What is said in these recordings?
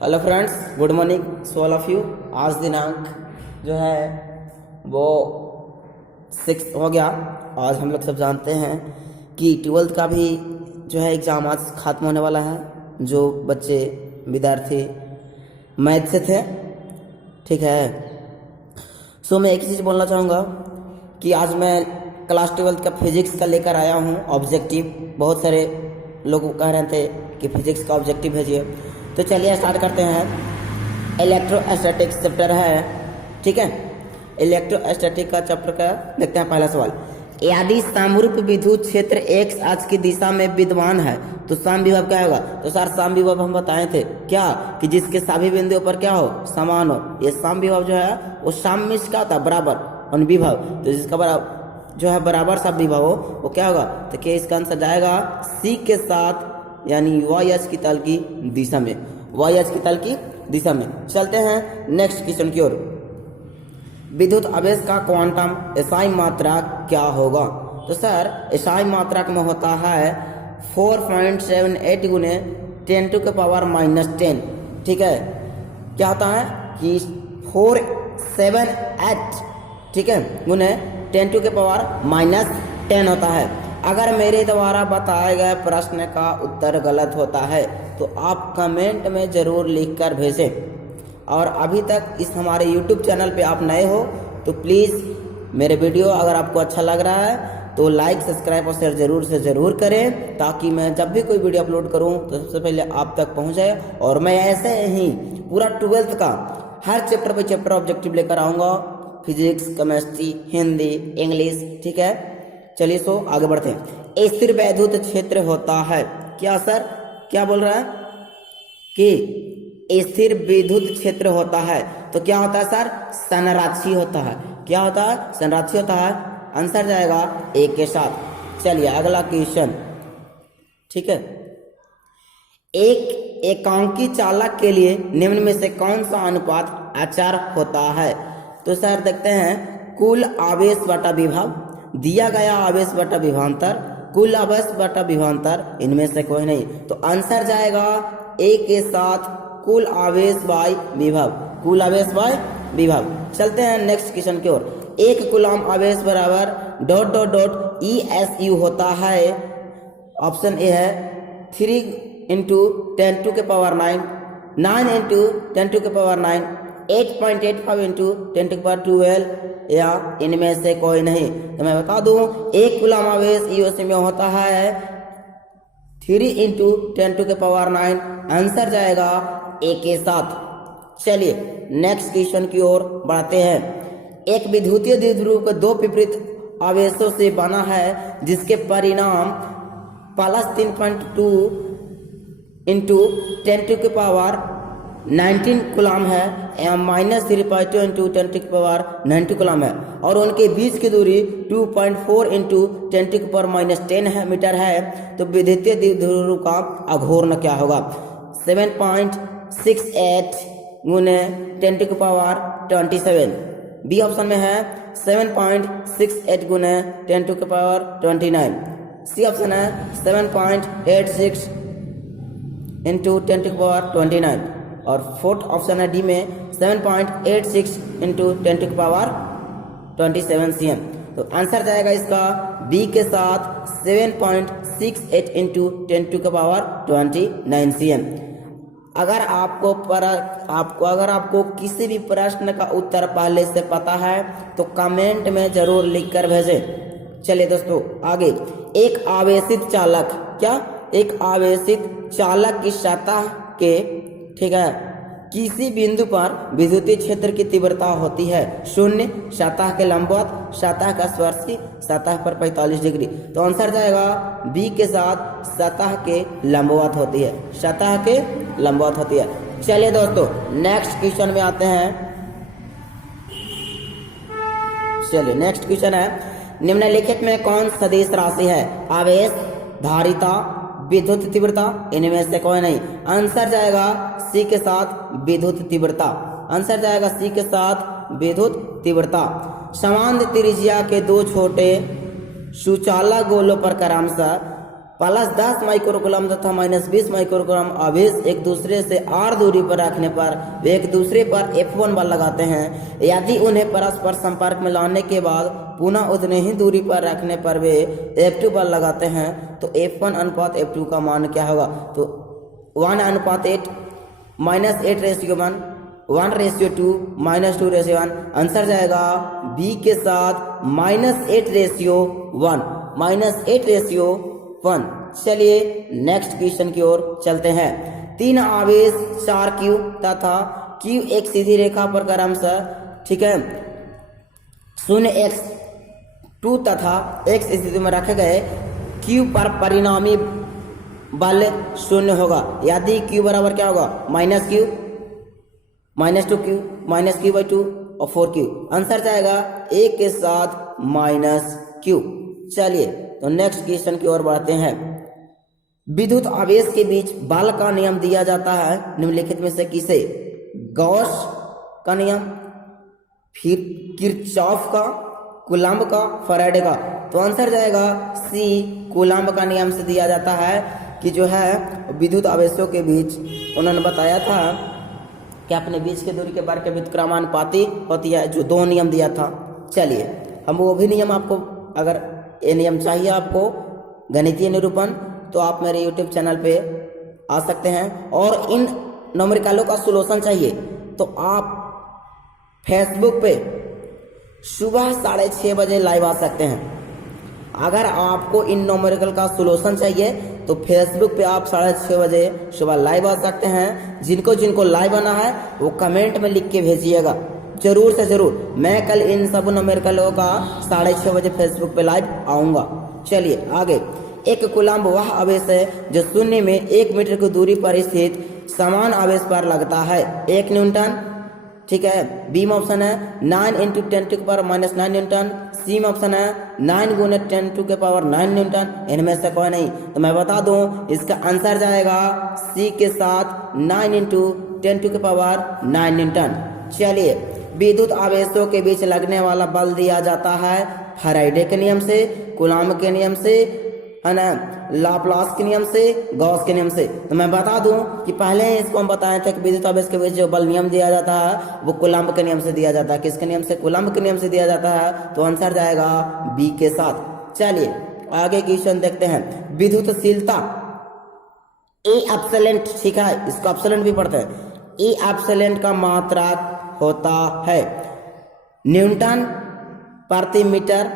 Hello friends, good morning so all of you. आज दिनांक जो है वो 6 हो गया। आज हम लोग सब जानते हैं कि 12th का भी जो है एग्ज़ाम आज ख़त्म होने वाला है। जो बच्चे विद्यार्थी मैथ से थे, ठीक है। सो मैं एक चीज़ बोलना चाहूँगा कि आज मैं क्लास 12th का फिजिक्स का लेकर आया हूँ ऑब्जेक्टिव। बहुत सारे लोग कह रहे थे कि फिजिक्स का ऑब्जेक्टिव भेजिए, तो चलिए स्टार्ट करते हैं। इलेक्ट्रोस्टैटिक्स चैप्टर है, ठीक है। इलेक्ट्रोस्टैटिक का चैप्टर का देखते हैं पहला सवाल। यदि समरूप विद्युत क्षेत्र एक्स अक्ष की दिशा में विद्यमान है तो सम विभव क्या होगा। तो सर सम विभव हम बताए थे क्या कि जिसके सभी बिंदुओं पर क्या हो, समान हो। ये सम विभव जो है वो सम में क्या होता है, बराबर और विभव। तो जिसका बराबर जो है बराबर सब विभव हो वो क्या होगा। तो क्या इसका आंसर जाएगा सी के साथ, यानी वाई अक्ष की तल की दिशा में, वाई अक्ष की तल की दिशा में। चलते हैं नेक्स्ट क्वेश्चन की ओर। विद्युत आवेश का क्वांटम एसआई मात्रक क्या होगा। तो सर एसआई मात्रक में होता है 4.78 गुने 10⁻⁻10, ठीक है। क्या होता है कि 478, ठीक है, गुने 10⁻⁻10 होता है। अगर मेरे द्वारा बताए गए प्रश्न का उत्तर गलत होता है तो आप कमेंट में ज़रूर लिखकर भेजें। और अभी तक इस हमारे YouTube चैनल पे आप नए हो तो प्लीज़ मेरे वीडियो अगर आपको अच्छा लग रहा है तो लाइक, सब्सक्राइब और शेयर ज़रूर से ज़रूर करें, ताकि मैं जब भी कोई वीडियो अपलोड करूं तो सबसे पहले आप तक पहुंच जाए। और मैं ऐसे ही पूरा 12th का हर चैप्टर पे चैप्टर ऑब्जेक्टिव लेकर आऊँगा, फिजिक्स, केमिस्ट्री, हिंदी, इंग्लिश, ठीक है। चलिए सो आगे बढ़ते हैं। स्थिर वैद्युत क्षेत्र होता है क्या। सर क्या बोल रहा है कि स्थिर विद्युत क्षेत्र होता है तो क्या होता है सर, संराक्षी होता है। क्या होता है, संराक्षी होता है। आंसर जाएगा ए के साथ। चलिए अगला क्वेश्चन, ठीक है। एक एकांकी चालक के लिए निम्न में से कौन सा अनुपात अचर होता है। तो सर देखते हैं, कुल आवेश बटा विभव, दिया गया आवेश बटा विभवांतर, कुल आवेश बटा विभवांतर, इनमें से कोई नहीं। तो आंसर जाएगा ए के साथ, कुल आवेश बाय विभव, कुल आवेश बाय विभव। चलते हैं नेक्स्ट क्वेश्चन की ओर। एक कूलम आवेश बराबर डॉट डॉट डॉट ESU होता है। ऑप्शन ए है 3 × 10⁻⁹, 9 × 10⁻⁹, 8.85 × 10⁻12 या इनमें से कोई नहीं। तो मैं बता दूं, एक कूलम आवेश EOC में होता है 3 × 10⁻⁹। आंसर जाएगा ए के साथ। चलिए नेक्स्ट क्वेश्चन की ओर बढ़ते हैं। एक विद्युतीय द्विध्रुव को दो विपरीत आवेशों से बना है जिसके परिणाम +3.2 × 10⁻19 कूलम है एवं -3.2 × 10⁻90 कूलम है, और उनके बीच की दूरी 2.4 × 10⁻10 मीटर है। तो विद्युतीय द्विध्रुव का आघूर्ण क्या होगा। 7.68 गुने 10⁻27। बी ऑप्शन में है 7.68 गुने 10⁻29। सी ऑप्शन है 7.86 × 10⁻29। और फोर्थ ऑप्शन है डी में 7.86 × 10⁻27 cm। तो आंसर जाएगा इसका बी के साथ 7.68 × 10⁻29 cm। अगर आपको किसी भी प्रश्न का उत्तर पहले से पता है तो कमेंट में जरूर लिखकर भेजें। चलिए दोस्तों आगे। एक आवेशित चालक, क्या, एक आवेशित चालक की सतह के, ठीक है, किसी बिंदु पर विद्युतीय क्षेत्र की तीव्रता होती है 0, सतह के लंबवत, सतह का स्पर्शी, सतह पर 45 डिग्री। तो आंसर जाएगा बी के साथ, सतह के लंबवत होती है, सतह के लंबवत होती है। चलिए दोस्तों नेक्स्ट क्वेश्चन में आते हैं। चलिए नेक्स्ट क्वेश्चन है, निम्नलिखित में कौन सदिश राशि है। आवेश, धारिता, विद्युत तीव्रता, इनमें से कोई नहीं। आंसर जाएगा सी के साथ, विद्युत तीव्रता। आंसर जाएगा सी के साथ, विद्युत तीव्रता। समान त्रिज्या के दो छोटे सुचालक गोलों पर क्रमशः प्लस 10 माइक्रोकूलम तथा माइनस 20 माइक्रोकूलम आवेश एक दूसरे से r दूरी पर रखने पर वे एक दूसरे पर F1 बल लगाते हैं। यदि उन्हें परस्पर संपर्क में लाने के बाद पुनः उतने ही दूरी पर रखने पर वे F2 बल लगाते हैं तो F1 अनुपात F2 का मान क्या होगा? तो 1:8 -8:1 1:2 -2:1 आंसर जाएगा बी के साथ -8:1 -8:1। चलिए नेक्स्ट क्वेश्चन की ओर चलते हैं। 3 आवेश 4 क्यू तथा क्यू एक सीधी रेखा पर क्रमशः, ठीक है, 0x2 तथा x स्थिति में रखे गए क्यू पर परिणामी बल 0 होगा। यदि क्यू बराबर क्या होगा? -q -2q -q/2 और 4q। आंसर जाएगा a के साथ -q। चलिए तो नेक्स्ट क्वेश्चन की ओर बढ़ते हैं। विद्युत आवेश के बीच बल का नियम दिया जाता है निम्नलिखित में से किसे? गॉस का नियम, फिर किरचॉफ का, कूलम्ब का, फैराडे का। तो आंसर जाएगा सी, कूलम्ब का नियम से दिया जाता है कि जो है विद्युत आवेशों के बीच उन्होंने बताया था कि अपने बीच के दूरी के बार के व्युत्क्रमानुपाती होती है, जो 2 नियम दिया था। चलिए हम वो भी नियम आपको, अगर ये नियम चाहिए आपको गणितीय निरूपण, तो आप मेरे YouTube चैनल पे आ सकते हैं। और इन न्यूमेरिकलों का सॉल्यूशन चाहिए तो आप फेसबुक पे सुबह 6:30 बजे लाइव आ सकते हैं। अगर आपको इन न्यूमेरिकल का सॉल्यूशन चाहिए तो फेसबुक पे आप 6:30 बजे सुबह लाइव आ सकते हैं। जिनको जिनको लाइव आना है वो कमेंट में लिख के भेजिएगा, जरूर से जरूर। मैं कल इन सब न्यूमेरिकलों का 6:30 बजे फेसबुक पे लाइव आऊँगा। चलिए आगे। एक कूलम्ब वह आवेश है जो शून्य में 1 मीटर की दूरी पर स्थित समान आवेश पर लगता है। 1 न्यूटन, ठीक है। बी में ऑप्शन है 9 × 10⁻⁹ न्यूटन। सी में ऑप्शन है 9 × 10⁹ न्यूटन। इनमें से कोई नहीं। तो मैं बता दूं इसका आंसर जाएगा सी के साथ 9 × 10⁻⁹ न्यूटन। चलिए विद्युत आवेशों के बीच लगने वाला बल दिया जाता है फैराडे के नियम से, कूलम्ब के नियम से, है ना, लाप्लास के नियम से, गॉस के नियम से। तो मैं बता दूं कि पहले इसको हम बताए थे कि विद्युत आवेश के बीच जो बल नियम दिया जाता है वो कूलम्ब के नियम से दिया जाता है। किसके नियम से? कूलम्ब के नियम से दिया जाता है। तो आंसर जाएगा बी के साथ। चलिए आगे क्वेश्चन देखते हैं। विद्युतशीलता ए एप्सिलॉन, ठीक है, इसको एप्सिलॉन भी पढ़ते हैं। ए एप्सिलॉन का मात्रक होता है न्यूटन प्रति मीटर,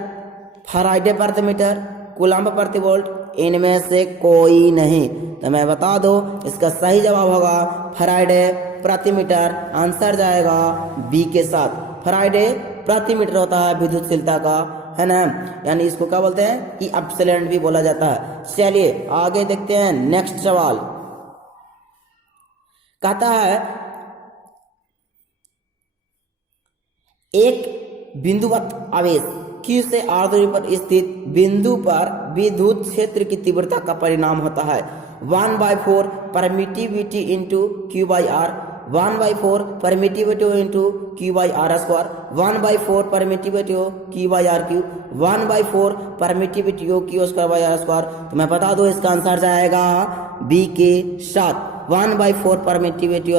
फैराडे प्रति मीटर, कूलम्ब प्रति वोल्ट। इनमें से कोई नहीं। तो मैं बता दूं इसका सही जवाब होगा फैराडे प्रति मीटर। आंसर जाएगा बी के साथ। फैराडे प्रति मीटर होता है विद्युतशीलता का, है ना, यानी इसको क्या बोलते हैं? ई एप्सिलॉन भी बोला जाता है। चलिए आगे देखते हैं। नेक्स्ट सवाल कहता है एक बिंदुवत आवेश Q से r दूरी पर स्थित बिंदु पर विद्युत क्षेत्र की तीव्रता का परिणाम होता है 1/4 permittivity into Q/R, 1/4 permittivity into Q/R², 1/4 permittivity Q/R3, 1/4 permittivity Q² तो मैं बता दूं इसका आंसर जाएगा बी के साथ 1/4 परमिटिविटी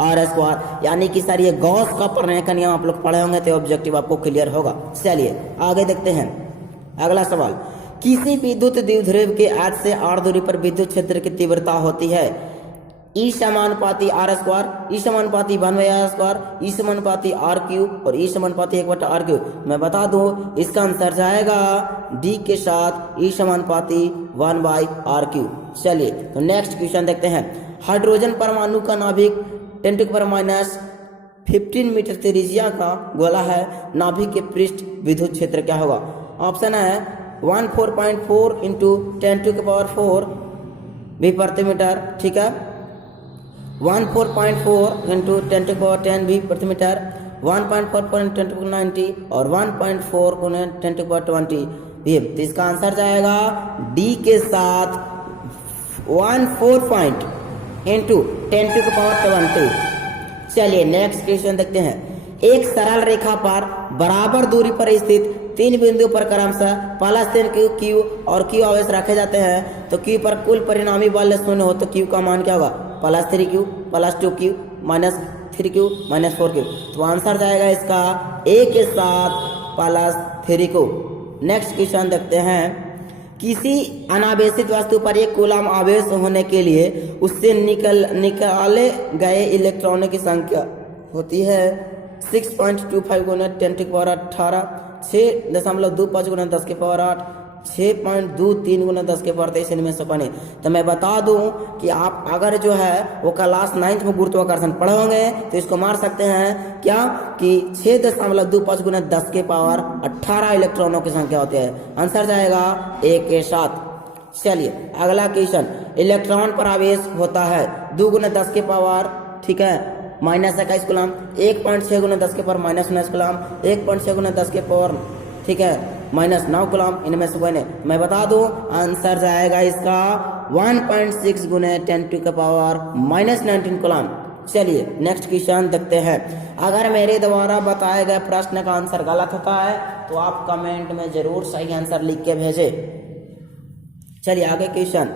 R²। यानी कि सर ये गॉस का प्रणय का नियम आप लोग पढ़े होंगे तो ऑब्जेक्टिव आपको क्लियर होगा। चलिए आगे देखते हैं। अगला सवाल, किसी विद्युत द्विध्रुव के आज से r दूरी पर विद्युत क्षेत्र की तीव्रता होती है E समानुपाती R², E समानुपाती 1/R², E समानुपाती R³ और E समानुपाती 1/R³। मैं बता दूं इसका आंसर जाएगा डी के साथ E समानुपाती 1/R³। चलिए तो नेक्स्ट क्वेश्चन देखते हैं। हाइड्रोजन परमाणु का नाभिक 10⁻15 मीटर त्रिज्या का गोला है। नाभिक के पृष्ठ विद्युत क्षेत्र क्या होगा? ऑप्शन है 14.4 × 10⁴ भी प्रति मीटर, ठीक है, 14.4 × 10⁻10 भी प्रति मीटर, 1.44 × 10⁻90 और 1.4 × 10⁻20 भी। तो इसका आंसर जाएगा डी के साथ 14 × 10⁻20। चलिए नेक्स्ट क्वेश्चन देखते हैं। एक सरल रेखा पर बराबर दूरी पर स्थित तीन बिंदु पर क्रमशः प्लस क्यू और क्यू आवेश रखे जाते हैं तो क्यू पर कुल परिणामी बल शून्य हो तो क्यू का मान क्या होगा, +3Q +2Q -3Q -4Q। तो आंसर जाएगा इसका ए के साथ +3Q। नेक्स्ट क्वेश्चन देखते हैं, किसी अनावेशित वस्तु पर एक कूलम आवेश होने के लिए उससे निकाले गए इलेक्ट्रॉनों की संख्या होती है 6.25 गुना 10⁻18, 6.25 गुना 10⁸8, 6.23 गुना 10⁻23 इनमें से बने। तो मैं बता दूं कि आप अगर जो है वो क्लास 9th में गुरुत्वाकर्षण पढ़े होंगे तो इसको मार सकते हैं क्या कि 6.25 गुना 10⁻18 इलेक्ट्रॉनों की संख्या होती है। आंसर जाएगा ए के साथ। चलिए अगला क्वेश्चन, इलेक्ट्रॉन पर आवेश होता है 2 गुना 10⁻, ठीक है, -21 कूलम, 1.6 गुना 10⁻−19 कूलम, 1.6 गुना 10⁻, ठीक है, -9 कूलम इनमें से बने। मैं बता दूं आंसर जाएगा इसका 1.6 गुना 10⁻−19 कूलम। चलिए नेक्स्ट क्वेश्चन देखते हैं। अगर मेरे द्वारा बताए गए प्रश्न का आंसर गलत होता है तो आप कमेंट में जरूर सही आंसर लिख के भेजें। चलिए आगे क्वेश्चन,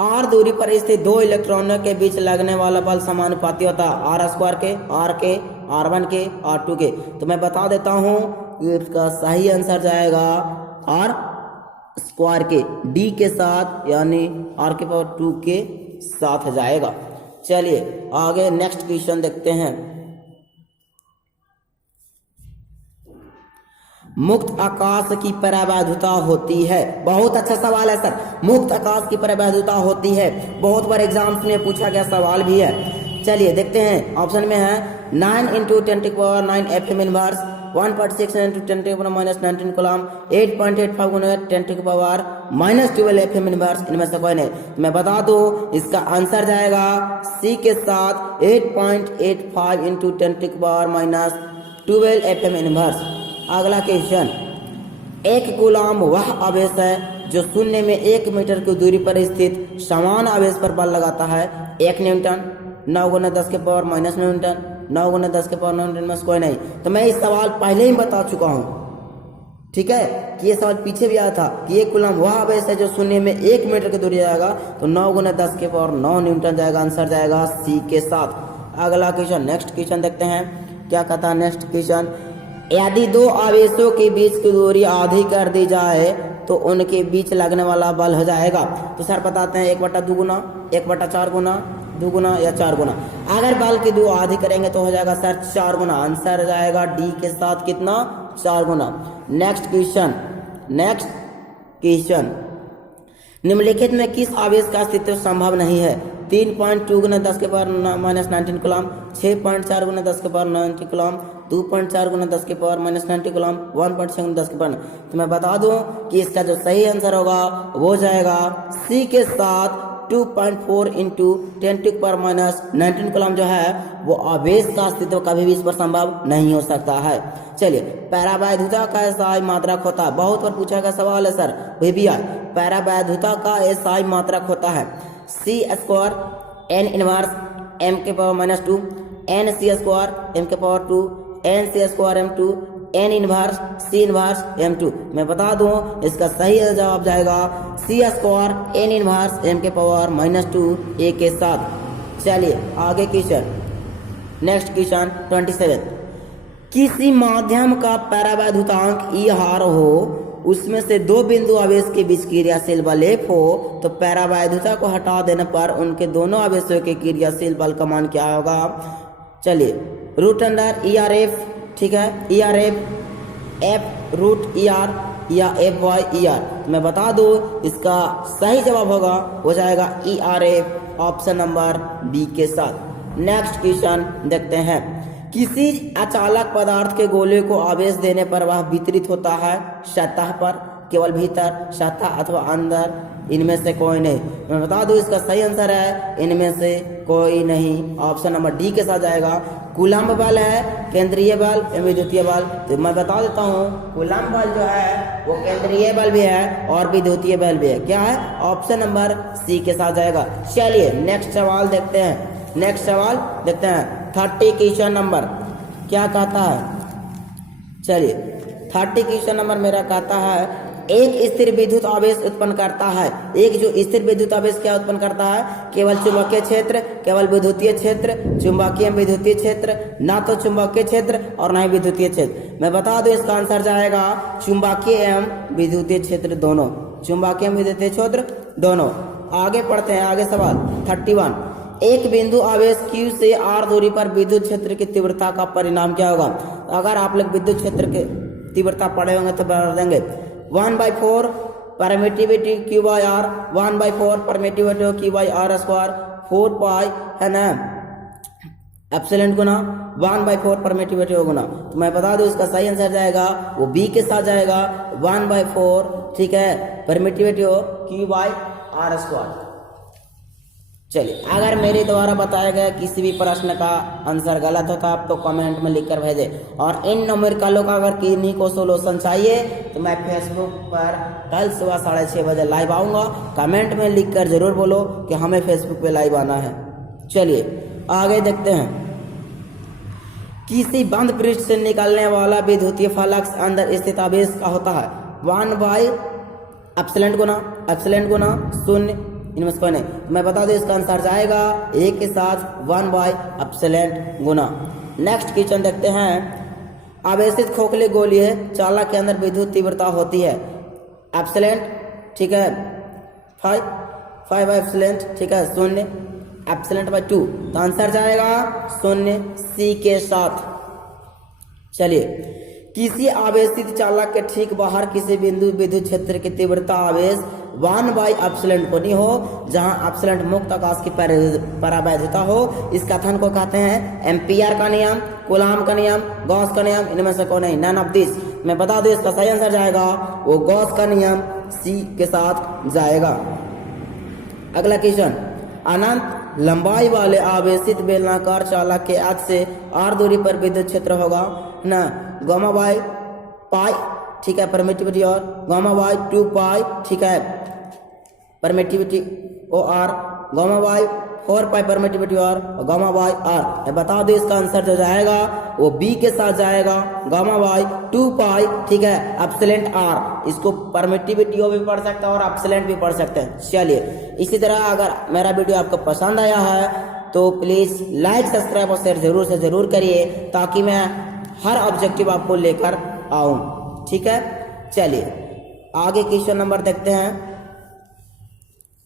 आर दूरी पर स्थित दो इलेक्ट्रॉनों के बीच लगने वाला बल समानुपाती होता है r² के, r1 के, r2 के। तो मैं बता देता हूँ इसका सही आंसर जाएगा r² के d के साथ, यानी r⁻2 के साथ जाएगा। चलिए आगे नेक्स्ट क्वेश्चन देखते हैं। मुक्त आकाश की परावैधुता होती है, बहुत अच्छा सवाल है सर, मुक्त आकाश की परावैधुता होती है, बहुत बार एग्जाम्स में पूछा गया सवाल भी है। चलिए देखते हैं, ऑप्शन में है 9 × 10⁹ FM इनवर्स, 1.6 × 10⁻−19 कूलम, 8.85 गुना 10⁻−12 FM इनवर्स इनमें से कोई नहीं। मैं बता दूं इसका आंसर जाएगा सी के साथ 8.85 × 10⁻−12 FM इनवर्स। अगला क्वेश्चन, एक कूलम वह आवेश है जो शून्य में 1 मीटर की दूरी पर स्थित समान आवेश पर बल लगाता है 1 न्यूटन, 9 गुना 10⁻−9 न्यूटन, 9 गुना 10⁻9 न्यूटन में से कोई नहीं। तो मैं इस सवाल पहले ही बता चुका हूँ, ठीक है, कि ये सवाल पीछे भी आया था कि एक कूलम वह आवेश है जो शून्य में 1 मीटर की दूरी जाएगा तो 9 गुना 10⁻9 न्यूटन जाएगा। आंसर जाएगा सी के साथ। अगला क्वेश्चन, नेक्स्ट क्वेश्चन देखते हैं क्या कहता है। नेक्स्ट क्वेश्चन, यदि दो आवेशों के बीच की दूरी आधी कर दी जाए तो उनके बीच लगने वाला बल हो जाएगा। तो सर बताते हैं 1/2 गुना, 1/4 गुना, 2 गुना या 4 गुना। अगर बल की दो आधी करेंगे तो हो जाएगा सर 4 गुना। आंसर जाएगा डी के साथ कितना, 4 गुना। नेक्स्ट क्वेश्चन, निम्नलिखित में किस आवेश का अस्तित्व संभव नहीं है। 3.2 गुना 10⁻−19 कूलम, 6.4 गुना 10⁻19 कूलम, 2.4 गुना 10⁻−90 कूलम, 1.6 गुना 10⁻। तो मैं बता दूं कि इसका जो सही आंसर होगा वो जाएगा सी के साथ 2.4 × 10⁻−19 कूलम जो है वो आवेश का अस्तित्व कभी भी इस पर संभव नहीं हो सकता है। चलिए, परावैधुता का एसआई मात्रक होता है, बहुत बार पूछा गया सवाल है सर, वही भी है। परावैधुता का एसआई मात्रक होता है C² n inverse m⁻², nc² m⁻2, nc² m2, n inverse c inverse m2। मैं बता दूं इसका सही जवाब जाएगा C² n inverse m⁻2 a के साथ। चलिए आगे क्वेश्चन, नेक्स्ट क्वेश्चन 27, किसी माध्यम का परावैधुतांक E हो, उसमें से दो बिंदु आवेश के बीच क्रियाशील बल F हो तो परावैधुता को हटा देने पर उनके दोनों आवेशों के क्रियाशील बल का मान क्या होगा। चलिए, √ERF, ठीक है, ERF F√ER या F/ER। मैं बता दूं इसका सही जवाब होगा वो जाएगा ERF, ऑप्शन नंबर बी के साथ। नेक्स्ट क्वेश्चन देखते हैं, किसी अचालक पदार्थ के गोले को आवेश देने पर वह वितरित होता है सतह पर, केवल भीतर, सतह अथवा अंदर, इनमें से कोई नहीं। मैं बता दूं इसका सही आंसर है इनमें से कोई नहीं, ऑप्शन नंबर डी के साथ जाएगा। कूलम्ब बल है केंद्रीय बल एवं विद्युतीय बल। तो मैं बता देता हूँ कूलम्ब बल जो है वो केंद्रीय बल भी है और विद्युतीय बल भी है। क्या है, ऑप्शन नंबर सी के साथ जाएगा। चलिए नेक्स्ट सवाल देखते हैं। 30 क्वेश्चन नंबर क्या कहता है। चलिए 30 क्वेश्चन नंबर मेरा कहता है एक स्थिर विद्युत आवेश उत्पन्न करता है। एक जो स्थिर विद्युत आवेश क्या उत्पन्न करता है? केवल चुंबकीय क्षेत्र, केवल विद्युतीय क्षेत्र, चुंबकीय विद्युतीय क्षेत्र, ना तो चुंबकीय क्षेत्र और ना ही विद्युतीय क्षेत्र। मैं बता दूं इसका आंसर जाएगा चुंबकीय एवं विद्युतीय क्षेत्र दोनों, चुंबकीय एवं विद्युतीय क्षेत्र दोनों। आगे पढ़ते हैं, आगे सवाल 31। एक बिंदु आवेश Q से R दूरी पर विद्युत क्षेत्र की तीव्रता का परिणाम क्या होगा? अगर आप लोग विद्युत क्षेत्र की तीव्रता पढ़े होंगे तो बता देंगे 1/4 permittivity Q by R, 1/4 permittivity Q by R square, 4 पाई है ना एप्सिलॉन गुना 1/4 परमिटिविटी गुना। तो मैं बता दूं इसका सही आंसर जाएगा वो बी के साथ जाएगा 1/4, ठीक है, permittivity Q by R square. चलिए, अगर मेरे द्वारा बताया गया किसी भी प्रश्न का आंसर गलत हो तो आप तो कमेंट में लिखकर भेजें। और इन न्यूमेरिकलों का अगर किन्हीं को सोल्यूशन चाहिए तो मैं फेसबुक पर कल सुबह 6:30 बजे लाइव आऊँगा। कमेंट में लिखकर जरूर बोलो कि हमें फेसबुक पे लाइव आना है। चलिए आगे देखते हैं। किसी बंद पृष्ठ से निकलने वाला विद्युतीय फ्लक्स अंदर स्थित आवेश का होता है 1/एप्सिलॉन गुना 0, इनमें से कोई नहीं। मैं बता दूं इसका आंसर जाएगा एक के साथ 1/एप्सिलॉन गुना। नेक्स्ट क्वेश्चन देखते हैं। आवेशित खोखले गोलीय चालक के अंदर विद्युत तीव्रता होती है एप्सिलॉन, ठीक है, 5 एप्सिलॉन, ठीक है, 0 एप्सिलॉन बाय 2। तो आंसर जाएगा 0 सी के साथ। चलिए, किसी आवेशित चालक के ठीक बाहर किसी बिंदु विद्युत क्षेत्र की तीव्रता आवेश 1/एप्सिलॉन को नहीं हो जहां एप्सिलॉन मुक्त आकाश की परावैधता हो। इस कथन को कहते हैं एम्पियर का नियम, कूलाम का नियम, गॉस का नियम, इनमें से कौन है? None of this. मैं बता दूं इसका सही आंसर जाएगा वो गॉस का नियम सी के साथ जाएगा। अगला क्वेश्चन, अनंत लंबाई वाले आवेशित बेलनाकार चालक के अक्ष से R दूरी पर विद्युत क्षेत्र होगा ना गामा बाय पाई, ठीक है, परमिटिविटी और गामा बाय 2 पाई, ठीक है, permittivity O R, gamma by 4 pi permittivity और गामा बाय आर। बता दो इसका आंसर जो जाएगा वो बी के साथ जाएगा गामा बाय 2 पाई, ठीक है, एप्सिलॉन आर। इसको परमिटिविटी भी पढ़ सकते हैं और एप्सिलॉन भी पढ़ सकते हैं। चलिए, इसी तरह अगर मेरा वीडियो आपको पसंद आया है तो प्लीज लाइक, सब्सक्राइब और शेयर जरूर से जरूर करिए ताकि मैं हर ऑब्जेक्टिव आपको लेकर आऊं, ठीक है। चलिए आगे क्वेश्चन नंबर देखते हैं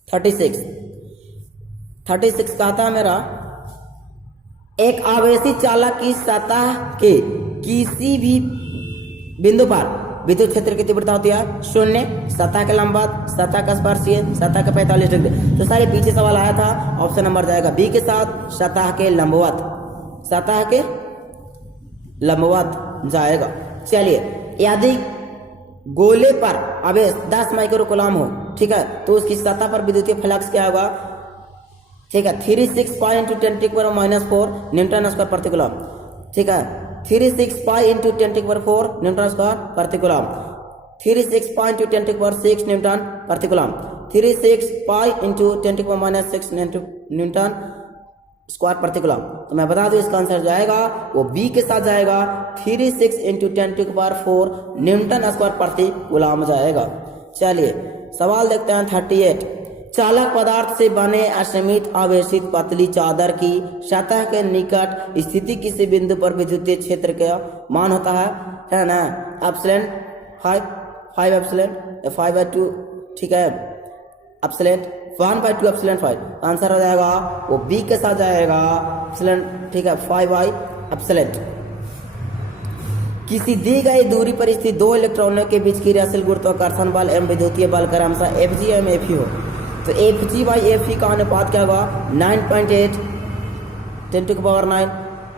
36 कहता है मेरा एक आवेशित चालक की सतह के किसी भी बिंदु पर विद्युत क्षेत्र की तीव्रता होती है 0, सतह के लंबवत, सतह का स्पर्शीय, सतह का 45 डिग्री। तो सारे पीछे सवाल आया था, ऑप्शन नंबर जाएगा बी के साथ सतह के लंबवत, सतह के लंबवत जाएगा। चलिए, यदि गोले पर आवेश 10 माइक्रो कूलाम हो, ठीक है, तो उसकी सतह पर विद्युतीय फ्लक्स क्या होगा? ठीक है, 36 पाई इंटू 10⁻⁻4 न्यूटन स्क्वायर प्रति कूलाम, ठीक है, 36 पाई इंटू 10⁻4 न्यूटन स्क्वायर प्रति कूलाम, 36 पाई इंटू 10⁻6 न्यूटन प्रति coulomb, 36 pi into 10⁻6 Newton square प्रति कूलाम। तो मैं बता दूं इसका आंसर जाएगा वो बी के साथ जाएगा 36 इंटू 10⁻4 न्यूटन स्क्वायर प्रति कूलाम जाएगा। चलिए सवाल देखते हैं 38। चालक पदार्थ से बने असीमित आवेशित पतली चादर की सतह के निकट स्थिति किसी बिंदु पर विद्युतीय क्षेत्र का मान होता है ना एप्सिलॉन 5 एप्सिलॉन 5/2, ठीक है, एप्सिलॉन 1/2 एप्सिलॉन 5। आंसर हो जाएगा वो बी के साथ जाएगा एप्सिलॉन, ठीक है, 5 एप्सिलॉन। किसी दी गई दूरी पर स्थित दो इलेक्ट्रॉनों के बीच क्रियाशील गुरुत्वाकर्षण बल एवं विद्युतीय बल क्रमशः Fg एवं Fe हो, तो Fg/Fe का अनुपात क्या होगा? 9.8 10⁻9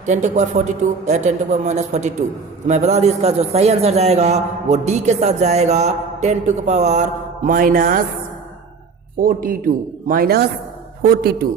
10⁻42 या 10⁻42। तो मैं बता दूं इसका जो सही आंसर जाएगा वो डी के साथ जाएगा 10⁻42।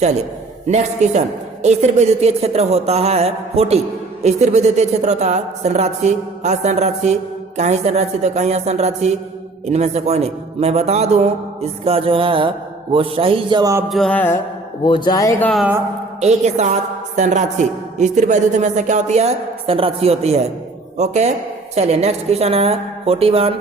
चलिए नेक्स्ट क्वेश्चन। स्थिर विद्युतीय क्षेत्र होता है 40। स्थिर विद्युतीय क्षेत्र होता है संराशि, असंराशि, कहीं संराशि तो कहीं असंराशि, इनमें से कोई नहीं। मैं बता दूं इसका जो है वो सही जवाब जो है वो जाएगा ए के साथ संराशि। स्थिर विद्युत में से क्या होती है? संराशि होती है। ओके। चलिए नेक्स्ट क्वेश्चन है 41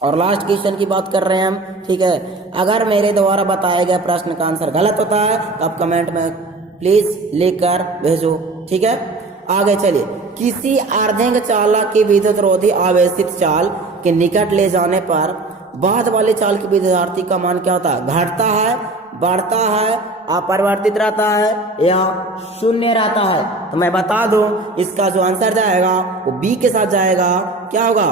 और लास्ट क्वेश्चन की बात कर रहे हैं हम, ठीक है। अगर मेरे द्वारा बताया गया प्रश्न का आंसर गलत होता है तो आप कमेंट में प्लीज लिखकर भेजो, ठीक है। आगे चलिए, किसी अर्धेंग चालक की विद्युत रोधी आवेशित चाल के निकट ले जाने पर बाद वाले चाल की विद्युत का मान क्या होता है? घटता है, बढ़ता है, अपरिवर्तित रहता है या शून्य रहता है? तो मैं बता दूं, इसका जो आंसर जाएगा वो बी के साथ जाएगा। क्या होगा?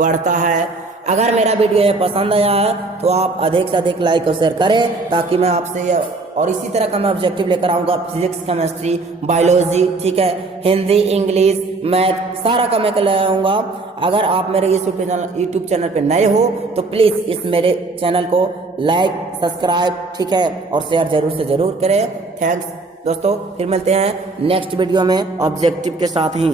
बढ़ता है। अगर मेरा वीडियो ये पसंद आया है तो आप अधिक से अधिक लाइक और शेयर करें, ताकि मैं आपसे और इसी तरह का मैं ऑब्जेक्टिव लेकर आऊँगा, फिजिक्स, केमिस्ट्री, बायोलॉजी, ठीक है, हिंदी, इंग्लिश, मैथ, सारा का मैं ले आऊँगा। अगर आप मेरे यूट्यूब चैनल पे नए हो तो प्लीज़ इस मेरे चैनल को लाइक, सब्सक्राइब, ठीक है, और शेयर जरूर से जरूर करें। थैंक्स दोस्तों, फिर मिलते हैं नेक्स्ट वीडियो में ऑब्जेक्टिव के साथ ही।